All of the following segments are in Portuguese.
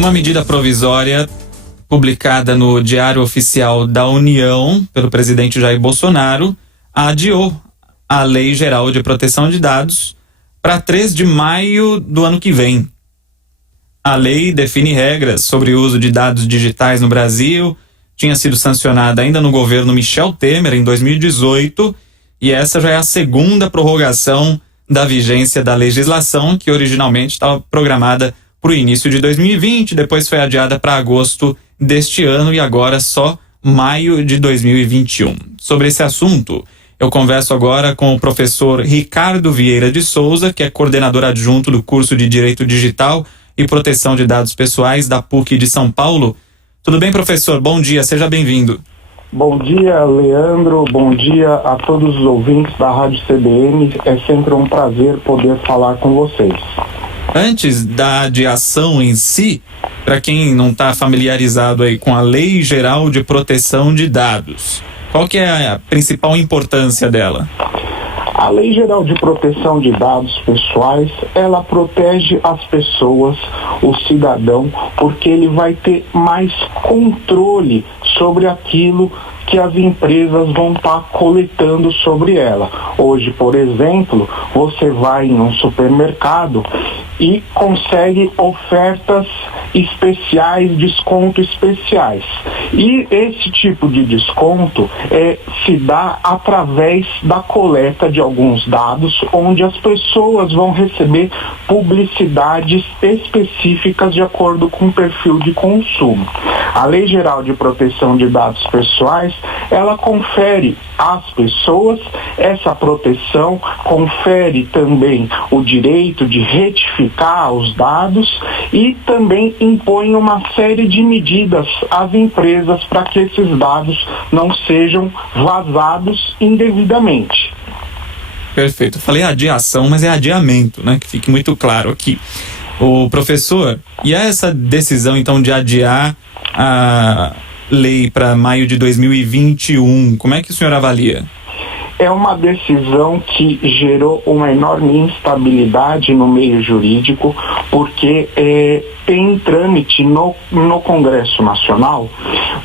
uma medida provisória publicada no Diário Oficial da União pelo presidente Jair Bolsonaro adiou a Lei Geral de Proteção de Dados para 3 de maio do ano que vem. A lei define regras sobre o uso de dados digitais no Brasil, tinha sido sancionada ainda no governo Michel Temer em 2018, e essa já é a segunda prorrogação da vigência da legislação, que originalmente estava programada para o início de 2020, depois foi adiada para agosto deste ano e agora só maio de 2021. Sobre esse assunto, eu converso agora com o professor Ricardo Vieira de Souza, que é coordenador adjunto do curso de Direito Digital e Proteção de Dados Pessoais da PUC de São Paulo. Tudo bem, professor? Bom dia, seja bem-vindo. Bom dia, Leandro. Bom dia a todos os ouvintes da Rádio CBN. É sempre um prazer poder falar com vocês. Antes da adiação em si, para quem não está familiarizado aí com a Lei Geral de Proteção de Dados, qual que é a principal importância dela? A Lei Geral de Proteção de Dados Pessoais, ela protege as pessoas, o cidadão, porque ele vai ter mais controle sobre aquilo que as empresas vão estar coletando sobre ela. Hoje, por exemplo, você vai em um supermercado e consegue ofertas especiais, descontos especiais. E esse tipo de desconto se dá através da coleta de alguns dados, onde as pessoas vão receber publicidades específicas de acordo com o perfil de consumo. A Lei Geral de Proteção de Dados Pessoais, ela confere às pessoas essa proteção, confere também o direito de retificar os dados e também impõe uma série de medidas às empresas para que esses dados não sejam vazados indevidamente. Perfeito. Eu falei adiação, mas é adiamento, né? Que fique muito claro aqui. O professor, e essa decisão então de adiar a lei para maio de 2021, como é que o senhor avalia? É uma decisão que gerou uma enorme instabilidade no meio jurídico, porque tem em trâmite no Congresso Nacional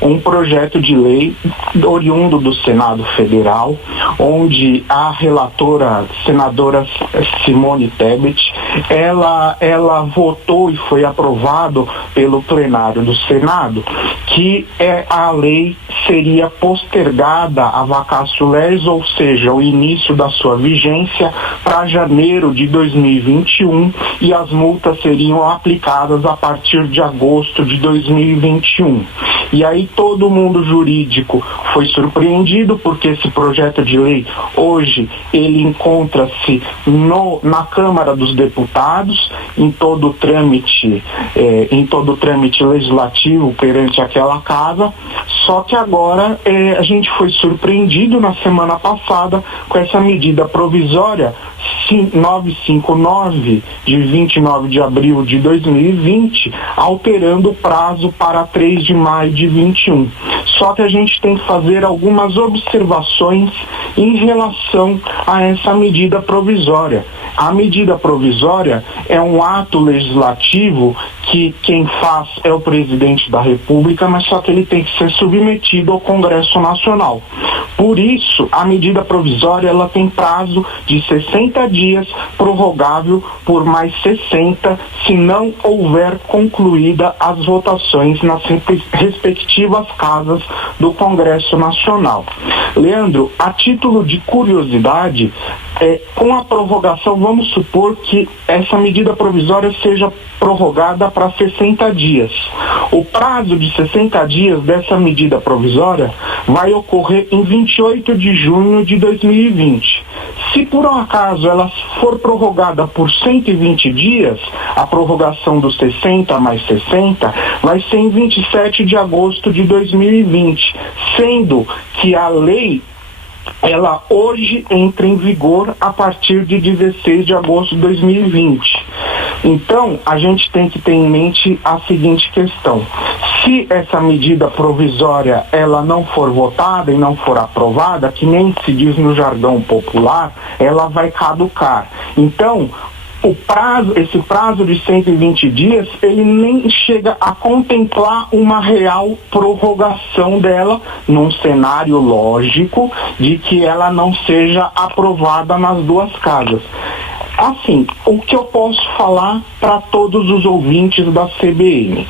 um projeto de lei oriundo do Senado Federal, onde a relatora, senadora Simone Tebet, ela votou e foi aprovado pelo plenário do Senado que a lei seria postergada a vacatio legis, ou seja, o início da sua vigência para janeiro de 2021, e as multas seriam aplicadas a partir de agosto de 2021. E aí todo mundo jurídico foi surpreendido, porque esse projeto de lei hoje ele encontra-se na Câmara dos Deputados, em todo o trâmite legislativo perante aquela casa. Só que agora a gente foi surpreendido na semana passada com essa medida provisória 959 de 29 de abril de 2020, alterando o prazo para 3 de maio de 21. Só que a gente tem que fazer algumas observações em relação a essa medida provisória. A medida provisória é um ato legislativo que quem faz é o presidente da República, mas só que ele tem que ser submetido ao Congresso Nacional. Por isso, a medida provisória ela tem prazo de 60 dias, prorrogável por mais 60, se não houver concluída as votações nas respectivas casas do Congresso Nacional. Leandro, a título de curiosidade, com a prorrogação, vamos supor que essa medida provisória seja prorrogada para 60 dias. O prazo de 60 dias dessa medida provisória vai ocorrer em 28 de junho de 2020. Se por um acaso ela for prorrogada por 120 dias, a prorrogação dos 60 mais 60 vai ser em 27 de agosto de 2020, sendo que a lei ela hoje entra em vigor a partir de 16 de agosto de 2020. Então, a gente tem que ter em mente a seguinte questão: se essa medida provisória ela não for votada e não for aprovada, que nem se diz no jargão popular, ela vai caducar. Então, esse prazo de 120 dias, ele nem chega a contemplar uma real prorrogação dela num cenário lógico de que ela não seja aprovada nas duas casas. Assim, o que eu posso falar para todos os ouvintes da CBN?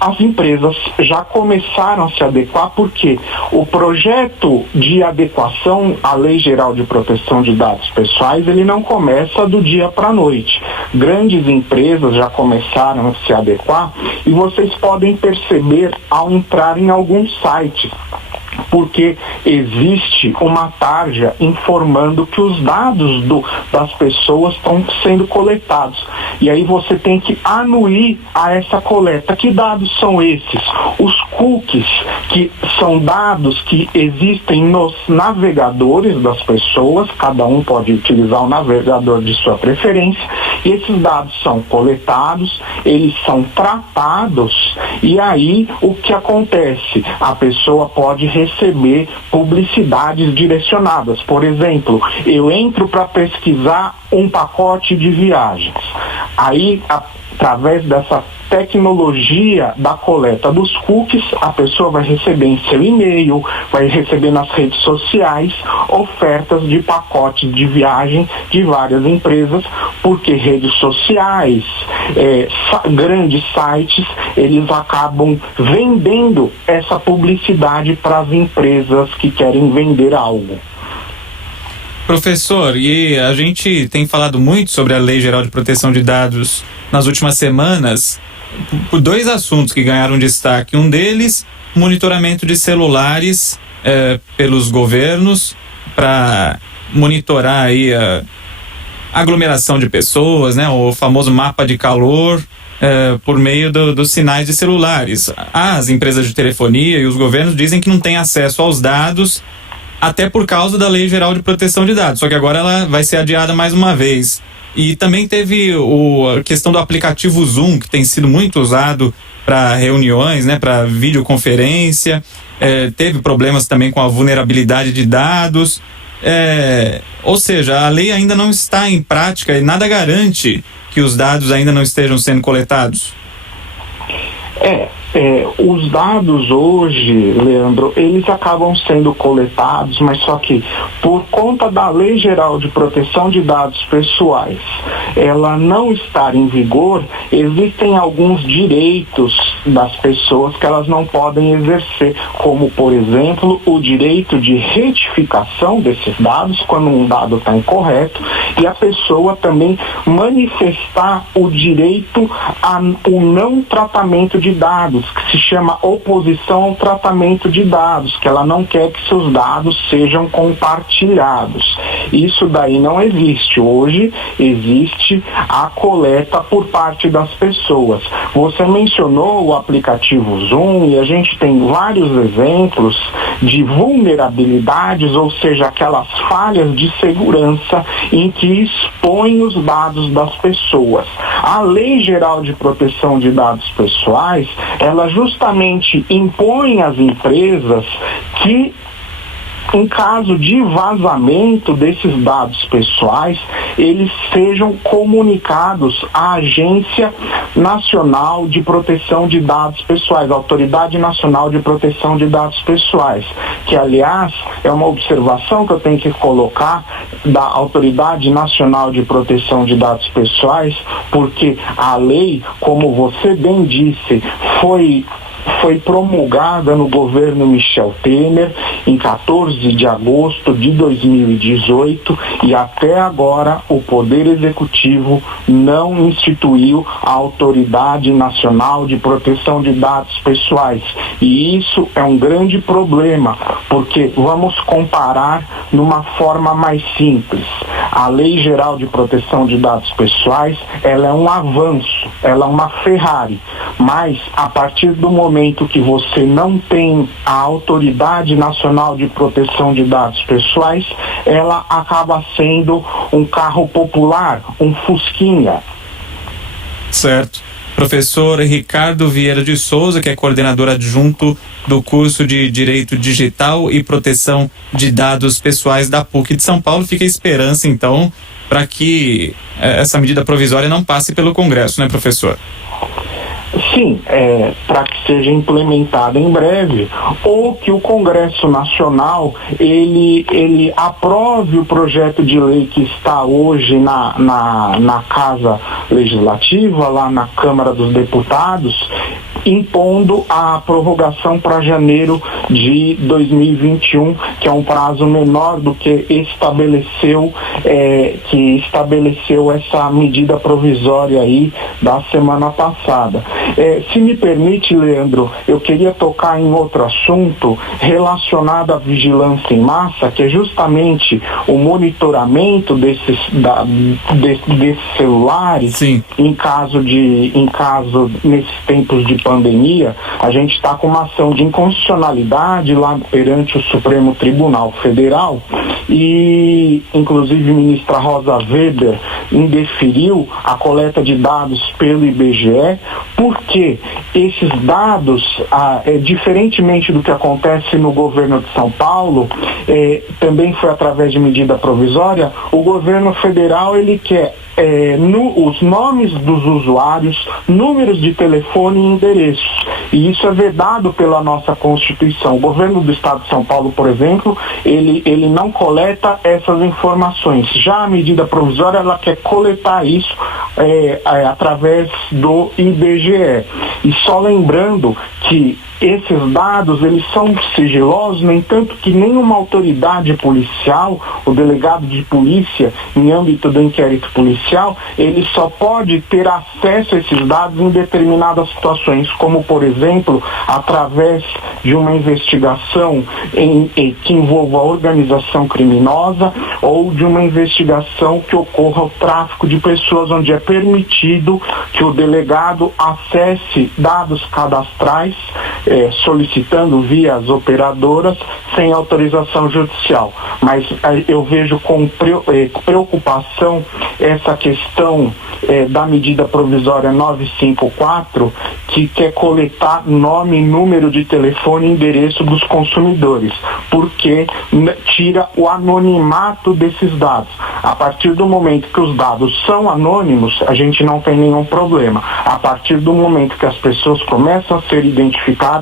As empresas já começaram a se adequar porque o projeto de adequação à Lei Geral de Proteção de Dados Pessoais, ele não começa do dia para a noite. Grandes empresas já começaram a se adequar e vocês podem perceber ao entrar em alguns sites, porque existe uma tarja informando que os dados das pessoas estão sendo coletados. E aí você tem que anuir a essa coleta. Que dados são esses? Os cookies, que são dados que existem nos navegadores das pessoas, cada um pode utilizar o navegador de sua preferência, e esses dados são coletados, eles são tratados, e aí o que acontece? A pessoa pode receber publicidades direcionadas. Por exemplo, eu entro para pesquisar um pacote de viagens. Aí, através dessa tecnologia da coleta dos cookies, a pessoa vai receber em seu e-mail, vai receber nas redes sociais ofertas de pacotes de viagem de várias empresas, porque redes sociais, grandes sites, eles acabam vendendo essa publicidade para as empresas que querem vender algo. Professor, e a gente tem falado muito sobre a Lei Geral de Proteção de Dados nas últimas semanas, por dois assuntos que ganharam destaque. Um deles, monitoramento de celulares pelos governos para monitorar aí a aglomeração de pessoas, né? O famoso mapa de calor por meio dos sinais de celulares. As empresas de telefonia e os governos dizem que não têm acesso aos dados, até por causa da Lei Geral de Proteção de Dados, só que agora ela vai ser adiada mais uma vez. E também teve a questão do aplicativo Zoom, que tem sido muito usado para reuniões, né, para videoconferência. Teve problemas também com a vulnerabilidade de dados. Ou seja, a lei ainda não está em prática e nada garante que os dados ainda não estejam sendo coletados. Os dados hoje, Leandro, eles acabam sendo coletados, mas só que por conta da Lei Geral de Proteção de Dados Pessoais, ela não estar em vigor, existem alguns direitos das pessoas que elas não podem exercer, como, por exemplo, o direito de retificação desses dados quando um dado está incorreto, e a pessoa também manifestar o direito ao não tratamento de dados, que se chama oposição ao tratamento de dados, que ela não quer que seus dados sejam compartilhados. Isso daí não existe. Hoje existe a coleta por parte das pessoas. Você mencionou o aplicativo Zoom e a gente tem vários exemplos de vulnerabilidades, ou seja, aquelas falhas de segurança em que expõem os dados das pessoas. A Lei Geral de Proteção de Dados Pessoais, ela justamente impõe às empresas que, em caso de vazamento desses dados pessoais, eles sejam comunicados à Agência Nacional de Proteção de Dados Pessoais, a Autoridade Nacional de Proteção de Dados Pessoais, que, aliás, é uma observação que eu tenho que colocar da Autoridade Nacional de Proteção de Dados Pessoais, porque a lei, como você bem disse, foi promulgada no governo Michel Temer em 14 de agosto de 2018 e até agora o Poder Executivo não instituiu a Autoridade Nacional de Proteção de Dados Pessoais. E isso é um grande problema, porque vamos comparar numa forma mais simples. A Lei Geral de Proteção de Dados Pessoais, ela é um avanço, ela é uma Ferrari, mas a partir do momento que você não tem a Autoridade Nacional de Proteção de Dados Pessoais, ela acaba sendo um carro popular, um Fusquinha. Certo. Professor Ricardo Vieira de Souza, que é coordenador adjunto do curso de Direito Digital e Proteção de Dados Pessoais da PUC de São Paulo. Fica a esperança, então, para que essa medida provisória não passe pelo Congresso, né, professor? Sim, para que seja implementada em breve, ou que o Congresso Nacional ele aprove o projeto de lei que está hoje na Casa Legislativa, lá na Câmara dos Deputados, impondo a prorrogação para janeiro de 2021, que é um prazo menor do que estabeleceu essa medida provisória aí da semana passada. Se me permite, Leandro, eu queria tocar em outro assunto relacionado à vigilância em massa, que é justamente o monitoramento desses celulares. Sim. Nesses tempos de pandemia, a gente está com uma ação de inconstitucionalidade lá perante o Supremo Tribunal Federal e, inclusive, a ministra Rosa Weber indeferiu a coleta de dados pelo IBGE, porque esses dados, diferentemente do que acontece no governo de São Paulo, também foi através de medida provisória, o governo federal ele quer os nomes dos usuários, números de telefone e endereços. E isso é vedado pela nossa Constituição. O governo do Estado de São Paulo, por exemplo, ele não coleta essas informações. Já a medida provisória, ela quer coletar isso através do IBGE. E só lembrando que esses dados, eles são sigilosos, no entanto que nenhuma autoridade policial, o delegado de polícia, em âmbito do inquérito policial, ele só pode ter acesso a esses dados em determinadas situações, como, por exemplo, através de uma investigação que envolva a organização criminosa ou de uma investigação que ocorra o tráfico de pessoas, onde é permitido que o delegado acesse dados cadastrais, solicitando via as operadoras sem autorização judicial. Mas eu vejo com preocupação essa questão da medida provisória 954, que quer coletar nome, número de telefone e endereço dos consumidores, porque tira o anonimato desses dados. A partir do momento que os dados são anônimos, a gente não tem nenhum problema. A partir do momento que as pessoas começam a ser identificadas,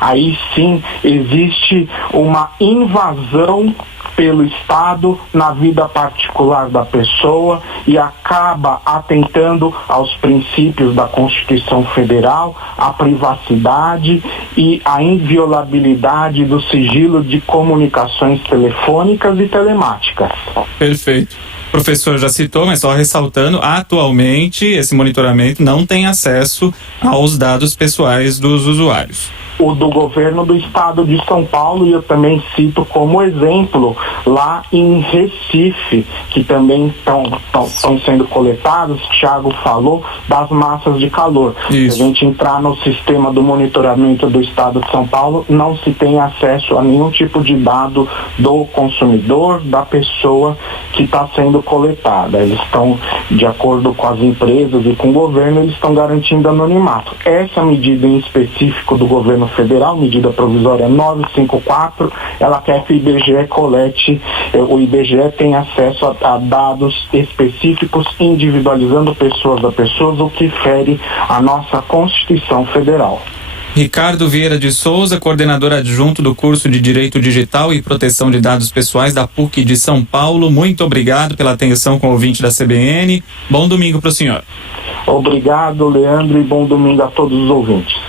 aí sim existe uma invasão pelo Estado na vida particular da pessoa e acaba atentando aos princípios da Constituição Federal, a privacidade e a inviolabilidade do sigilo de comunicações telefônicas e telemáticas. Perfeito. O professor já citou, mas só ressaltando, atualmente esse monitoramento não tem acesso aos dados pessoais dos usuários. O do governo do Estado de São Paulo, e eu também cito como exemplo lá em Recife, que também estão sendo coletados, Thiago falou, das massas de calor. Isso. Se a gente entrar no sistema do monitoramento do Estado de São Paulo, não se tem acesso a nenhum tipo de dado do consumidor, da pessoa que está sendo coletada. Eles estão, de acordo com as empresas e com o governo, eles estão garantindo anonimato. Essa medida em específico do governo federal, medida provisória 954, ela quer que o IBGE colete, o IBGE tem acesso a dados específicos, individualizando pessoas a pessoas, o que fere a nossa Constituição Federal. Ricardo Vieira de Souza, coordenador adjunto do curso de Direito Digital e Proteção de Dados Pessoais da PUC de São Paulo, muito obrigado pela atenção com o ouvinte da CBN. Bom domingo para o senhor. Obrigado, Leandro, e bom domingo a todos os ouvintes.